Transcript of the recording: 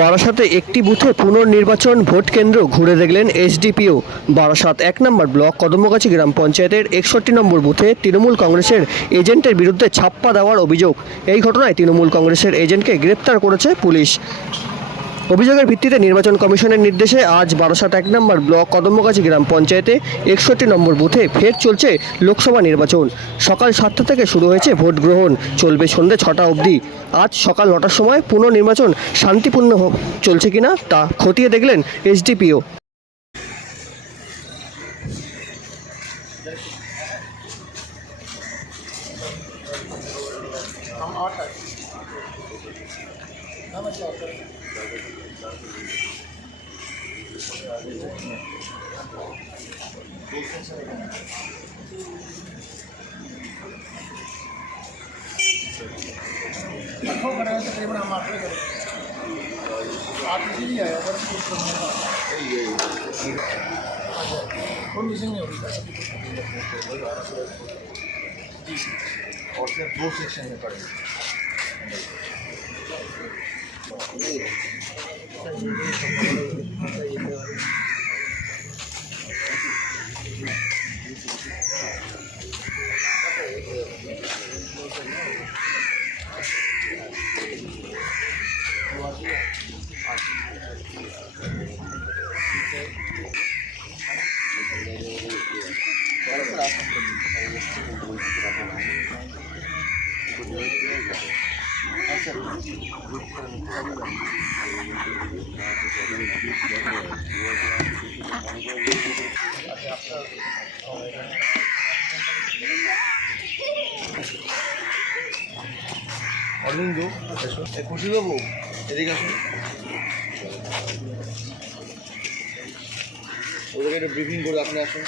বারাসাতে একটি বুথে পুনর্নির্বাচন ভোট কেন্দ্র ঘুরে দেখলেন এসডিপিও। বারাসাত ১ নম্বর ব্লক কদমগাছি গ্রাম পঞ্চায়েতের ৬১ নম্বর বুথে তৃণমূল কংগ্রেসের এজেন্টের বিরুদ্ধে ছাপ্পা দেওয়ার অভিযোগ। এই ঘটনায় তৃণমূল কংগ্রেসের এজেন্টকে গ্রেপ্তার করেছে পুলিশ। অভিযোগের ভিত্তিতে নির্বাচন কমিশনের নির্দেশে আজ বারাসাত ১ নম্বর ব্লক কদমগাছি গ্রাম পঞ্চায়েতে ৬১ নম্বর বুথে ফের চলছে লোকসভা নির্বাচন। সকাল ৭টা থেকে শুরু হয়েছে ভোট গ্রহণ, চলবে সন্ধ্যে ৬টা অবধি। আজ সকাল ৯টার সময় পুনর্নির্বাচন শান্তিপূর্ণ চলছে কিনা তা খতিয়ে দেখলেন এসডিপিও। तकरीबन हम आठ बजे आप इसी ही आए अगर कोई मिसिंग नहीं होगी जी सर। और फिर 2 सेक्शन में पड़ेगा। অরবিন্দ খুশি বাবু এদিকে আসুন, ওদেরকে একটা ব্রিফিং করে আপনি আসুন।